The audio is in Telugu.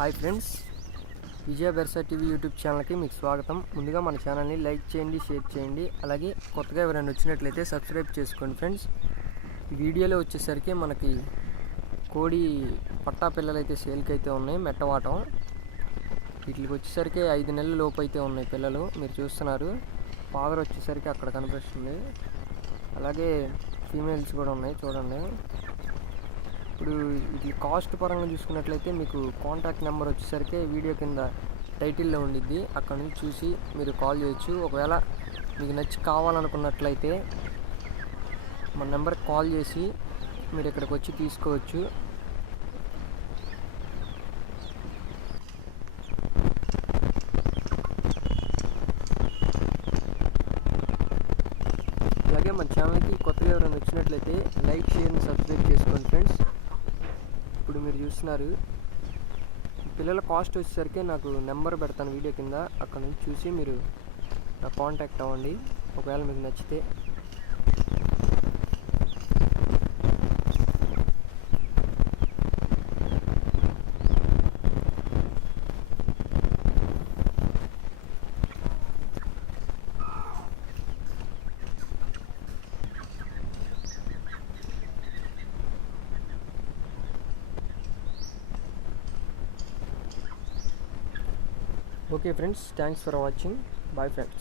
హాయ్ ఫ్రెండ్స్, విజయ బెర్సా టీవీ యూట్యూబ్ ఛానల్కి మీకు స్వాగతం. ముందుగా మన ఛానల్ని లైక్ చేయండి, షేర్ చేయండి. అలాగే కొత్తగా ఎవరైనా వచ్చినట్లయితే సబ్స్క్రైబ్ చేసుకోండి ఫ్రెండ్స్. ఈ వీడియోలో వచ్చేసరికి మనకి కోడి పట్టా పిల్లలు అయితే సేల్కి అయితే ఉన్నాయి. మెట్టవాటం వీటికి వచ్చేసరికి 5 నెలల లోపు అయితే ఉన్నాయి పిల్లలు. మీరు చూస్తున్నారు, ఫాదర్ వచ్చేసరికి అక్కడ కనిపిస్తుంది. అలాగే ఫీమేల్స్ కూడా ఉన్నాయి, చూడండి. ఇప్పుడు ఇది కాస్ట్ పరంగా చూసుకున్నట్లయితే మీకు కాంటాక్ట్ నెంబర్ వచ్చేసరికి వీడియో కింద టైటిల్లో ఉండిద్ది. అక్కడ నుంచి చూసి మీరు కాల్ చేయొచ్చు. ఒకవేళ మీకు నచ్చి కావాలనుకున్నట్లయితే మన నెంబర్కి కాల్ చేసి మీరు ఇక్కడికి వచ్చి తీసుకోవచ్చు. అలాగే మన ఛానల్కి కొత్తగా ఎవరైనా వచ్చినట్లయితే లైక్, షేర్ని సబ్స్క్రైబ్ చేసుకోండి ఫ్రెండ్స్. ఇప్పుడు మీరు చూస్తున్నారు, పిల్లల కాస్ట్ వచ్చేసరికి నాకు నెంబర్ పెడతాను వీడియో కింద. అక్కడ నుంచి చూసి మీరు నాకు కాంటాక్ట్ అవ్వండి ఒకవేళ మీకు నచ్చితే. Okay friends, thanks for watching. Bye friends.